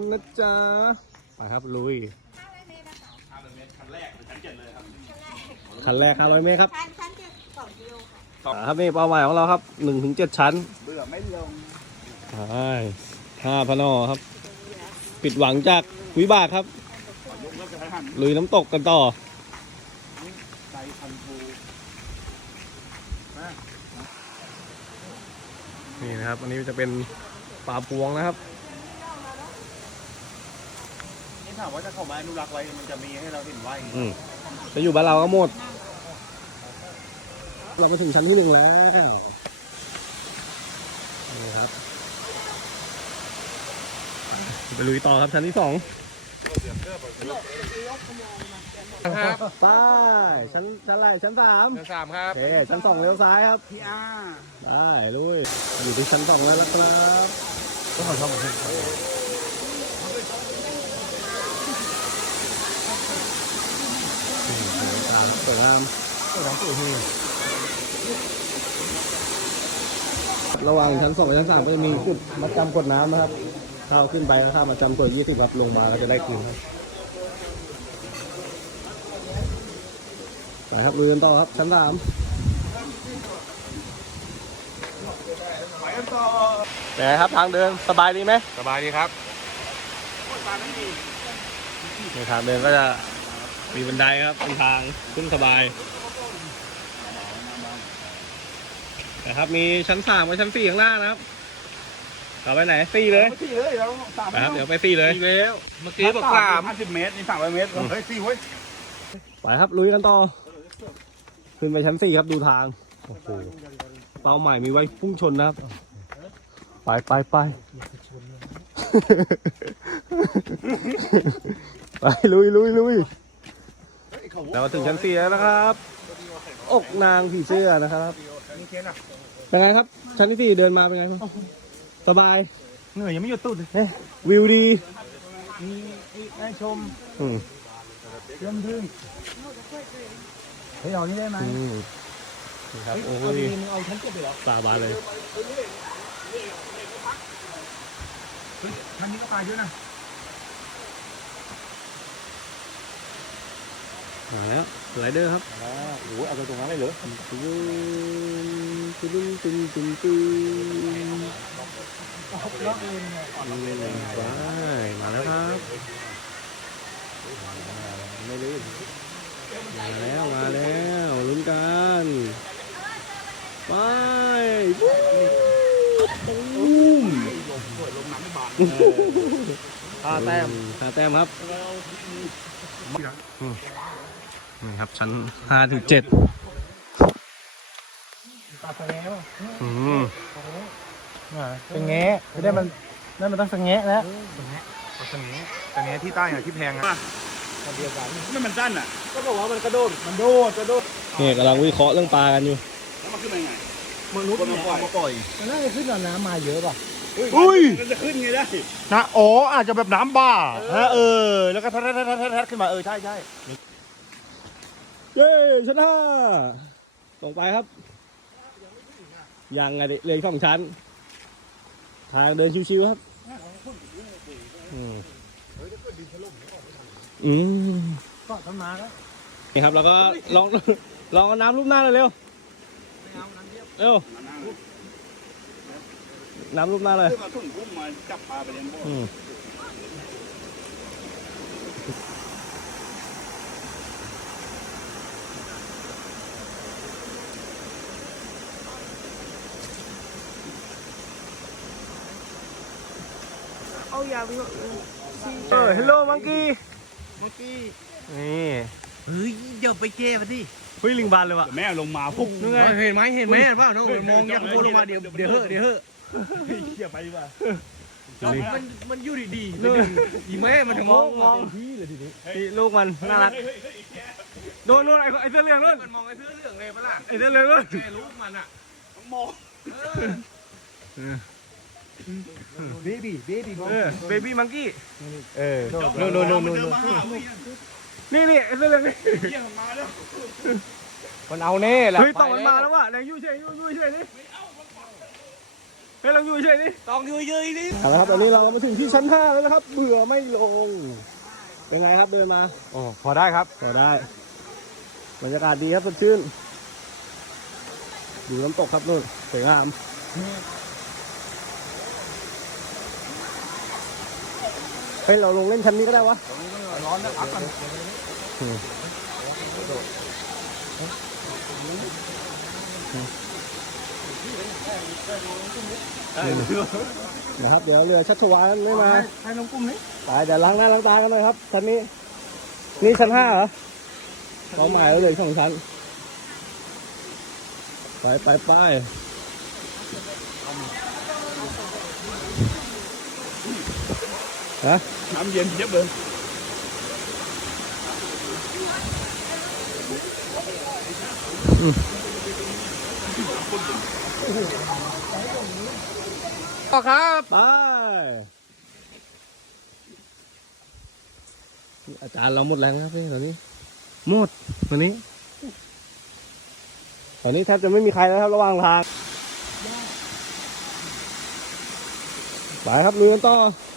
วันนะจ๊ะไปครับลุยคันแรกหรือคันเจ็ดเลยครับคันแรก500เมตรครับชั้นชั้นจะสองกิโลค่ะอ่าครับนี่เป้าหมายของเราครับ1ถึง7ชั้นเบื่อไม่ลงใช่ห้าพนอครับ ปิดหวังจากวิบากครับ ยกเลิกกระทันหันลุยน้ำตกกันต่อ ใจพันทูนี่นะครับ อันนี้จะเป็นป่าพวงนะครับ นี่ ถามว่าถ้าเขามาอนุรักษ์ไว้มันจะมีให้เราเห็นว่าอย่างนี้อืมจะอยู่บ้านเราก็หมด เรามาถึงชั้นที่หนึ่งแล้วนี่ครับไปลุยต่อครับชั้นที่สองครับไปชั้นชั้นอะไรชั้นสามเดือนสามครับโอเคชั้นสองเลี้ยวซ้ายครับพี่อาร์ได้ลุยอยู่ที่ชั้นสองแล้วนะครับก็ขอชอบเหมือนกันสวย งามระหว่างชั้นสองกับชั้นสามก็จะมีจุดมัดจำกดน้ำนะครับเข้าขึ้นไปแล้วข้ามาจำกดยี่สิบครับลงมาก็จะได้คืนครับไปครับลุยกันต่อครับชั้นสามไปกันต่อเป็นไงครับทางเดินสบายดีไหมสบายดีครับตาไม่ดีในทางเดินก็จะ มีบันไดครับเป็นทางขึ้นสบายนะครับ มีชั้นสามกับชั้นสี่ข้างหน้านะครับเราไปไหนสี่เลยไม่สี่เลยเราสามไปครับเดี๋ยวไปสี่เลยแล้วเมื่อกี้บอกสามห้าสิบเมตรนี่สามร้อยเมตรเฮ้ยสี่เว้ยไปครับลุยกันต่อ ขึ้นไปชั้นสี่ครับดูทางโอ้โหเป้าหมายมีไว้พุ่งชนนะครับ ไปไปไปไปลุยลุยลุย เรามาถึงชั้นสี่แล้วนะครับ อกนางผีเสื้อนะครับมีเทียนอะเป็นไงครับ ชั้นที่สี่เดินมาเป็นไงบ้างสบายเหนื่อยยังไม่หยุดตุดเลยเอ๊ะวิวดีมีให้ชมอืมเรื่องทึ่งเฮ้ยเอานี่ได้ไหมอืมนี่ครับโอ้ยมึงเอาชั้นเจ็ดเลยเหรอสาบานเลยมันนี้ก็ปลาเยอะนะ มาแล้วสไลเดอร์ครับโอ้ยเอาไปตรงนั้นเลยเหรอตึ้งตึ้งตึ้งตึ้งตึ้งไปมาแล้วครับไม่ลื่นมาแล้วมาแล้วลุ้นกันไปวู้ตูมห้าแต้มห้าแต้มครับอืม นี่ครับ ชั้นห้าถึงเจ็ดปลาสแงวอืมเป็นแงะไม่ได้มันนั่นมันต้องสแงะแล้วสแงะสแงะสแงะที่ใต้อะที่แพงอะเดียวกันไม่มันสั้นอะก็บอกว่ามันกระโดด มันโดดกระโดดนี่กำลังวิเคราะห์เรื่องปลากันอยู่ แล้วมันขึ้นมายังไงมนุษย์เนี่ยเอามาปล่อย มันน่าจะขึ้นตอนน้ำมาเยอะป่ะอุ้ย มันจะขึ้นไงได้ นะ อ๋อ อาจจะแบบน้ำบ้าฮะเออ แล้วก็ทัดทัดทัดทัดทัดขึ้นมา เออ ใช่ใช่ เย้ชนะลงไปครับ ยังไงดิเหลืออกสองชั้น ทางเดินชิวๆครับอืมอืมก็ต้นไม้แล้วนี่ครับ แล้วก็ลองลองเอาน้ำรูปหน้าเลยเร็วเร็วน้ำรูปหน้าเลยขึ้นมาทุ่นพุ่มมาจับปลาไปเลี้ยงบ่ ออืมเอาอย่าวิวเออ hello monkey เมื่อกี้นี่เฮ้ยเดี๋ยวไปเก็บดิเฮ้ยลิงบานเลยว่ะแม่ลงมาปุ๊บนึกไงเห็นไหมเห็นไหมเปล่าน้องมองยักษ์โคลงมาเดี๋ยวเดี๋ยวเหอะเดี๋ยวเหอะเขี่ยไปดีกว่ามันมันอยู่ดีๆอีแม่มันจะมองมองที่เลยทีนี้นี่ลูกมันน่ารักโดนโดนไอ้ไอ้เสื้อเหลืองนู่นมันมองไอ้เสื้อเหลืองเลยปะล่ะไอ้เสื้อเหลืองนู่นแม่ลูกมันอะมอง เบบี้เบบี้เออเบบี้มังกี้เออโน่นโน่นโน่นโน่นนี่นี่ไอ้เสื้อเหลืองนี่เขี่ยมาแล้วมันเอาแน่แหละเฮ้ยต่อมันมาแล้วว่ะแรงยุ่ยเฉยยุ่ยยุ่ยเฉยนี่ให้เราอยู่เฉยดิต้องอยู่เยอะๆนี่เอาละครับตอนนี้เราก็มาถึงที่ชั้นห้าแล้วนะครับ เบื่อไม่ลง เป็นไงครับเดินมาโอ้พอได้ครับก็ได้บรรยากาศดีครับสดชื่นดูน้ำตกครับนู่นสวยงาม ฮ้ยเราลงเล่นชั้นนี้ก็ได้วะร้อนนะพักกันนะครับเดี๋ยวเรือชัชวานไม่มาให้น้องกุ้มนี่ตายเดี๋ยวล้างหน้าล้างตากันหน่อยครับชั้นนี้ นี่ชั้นห้าเหรอเป้าหมายเราเหลือสองชั้น ไปไปไป ฮะน้ำเย็นเย็บเลยต่อครับไปอาจารย์เราหมดแรงครับพี่ตอนนี้ หมดตอนนี้ ตอนนี้แทบจะไม่มีใครแล้วครับระหว่างทาง ไปครับลุยกันต่ออะ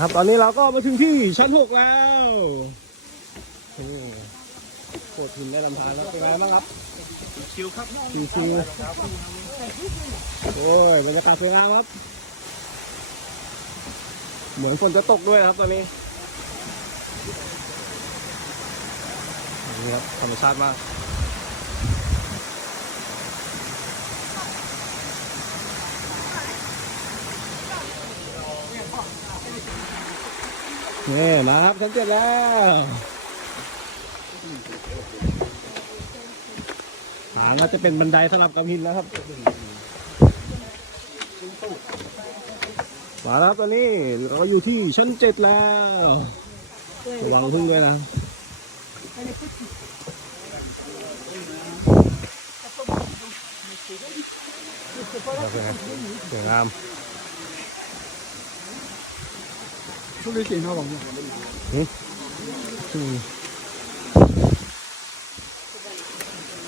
ครับตอนนี้เราก็มาถึงที่ชั้นหกแล้วนี่โคตรทินได้ลำธารแล้วเป็นไงบ้างครับชิวครับชิวๆโอ้ยบรรยากาศสวยงามครับ เหมือนฝนจะตกด้วยนะครับตอนนี้นี่ครับธรรมชาติมาก นี่มาครับชั้นเจ็ดแล้วหางก็จะเป็นบันไดสลับกับหินแล้วครับมาแล้วตอนนี้เราอยู่ที่ชั้นเจ็ดแล้วระวังพึ่งด้วยนะสวยงาม 特别检查网站。嗯，嗯，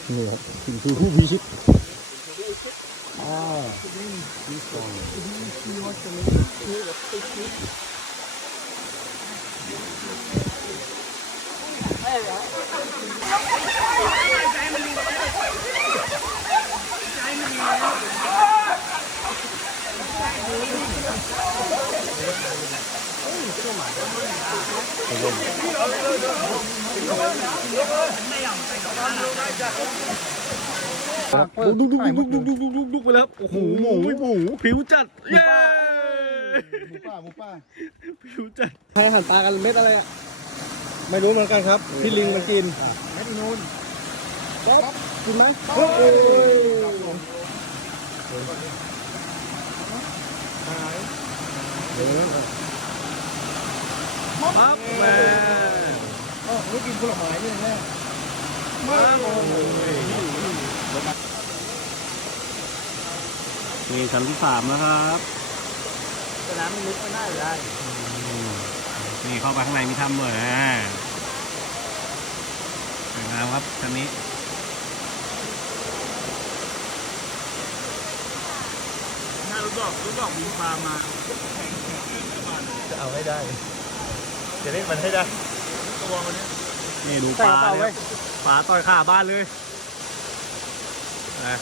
没有，几乎不行。啊，哎呀！ ดูดุกดุกดุกดุกดุกดุกดุกดุกดุกไปแล้วโอ้โหหมูหมูผิวจัดเย้หมูป่าหมูป่าผิวจัดให้อาหันตากันเม็ดอะไรอะไม่รู้เหมือนกันครับพี่ลิงมันกินแม่ที่นู่นป๊อบกินไหมโอ้ย ปั๊บแม่อ๋อไม่กินผลไม้นี่แน่นี่ชั้นที่สามนะครับแต่น้ำมันลึกไม่ได้ได้นี่เข้าไปข้างในมีถ้ำด้วยนะสวยงามครับชั้นนี้ถ้าลูกดอกลูกดอกมีปลามาจะเอาให้ได้ จะเล่นมันให้ได้ตัวมันเนี่ยนี่ดูใส่ปกลาระเป๋าไว้เนี่ยปลาต่อยขาบ้านเลยนะ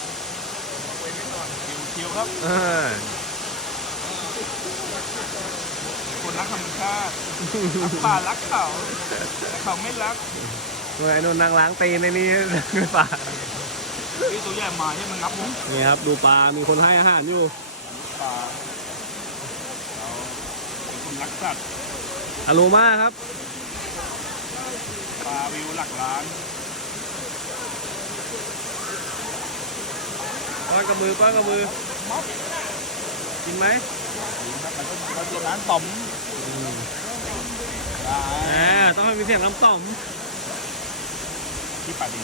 คิวครับ เออคนรักธรรมชาติรักป่ารักเขาแต่เขาไม่รักเมื่อไอ้นุ่นนั่งล้างตีนในนี้ปลานี่ตัวใหญ่มาที่มันงับมุ้งนี่ครับ ดูปลา มีคนให้อาหารอยู่ป่าเราเป็นคนรักสัตว์ อโลมาครับ ปลาวิวหลักล้านป้อนกับมือป้อนกับมือกินไหมครับมันก็มันตัวนั้นต่อมได้อ่าต้องให้มีเสียงลำต่อมที่ป่าดิ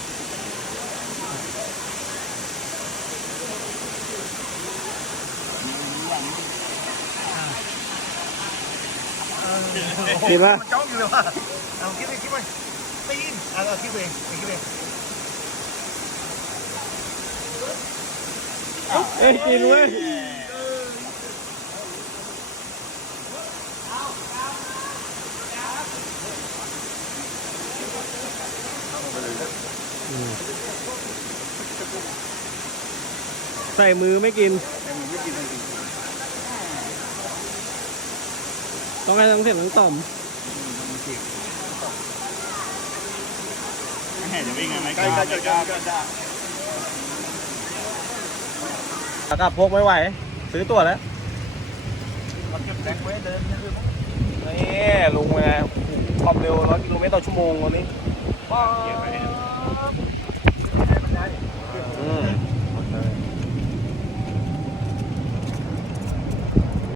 นมีอย่างนี้กินปะมันจ้องอยู่เลยว่ะเอาคิดไปคิดไปตีนเอาเอาคิดไปเองคิดไปเองเอ้ยกินเว้ยอืมใส่มือไม่กินต้ องให้ทั้งเสียงทั้งต่อมแห่จะวิ่งไงไหมใกล้ใกล้จะกล้าอากาศพกไม่ไหว ซื้อตั๋วแล้วเราเก็บแรงไว้เดินนี่ลุงไงความเร็วร้อยกิโลเมตรต่อชั่วโมงตอนนี้อืม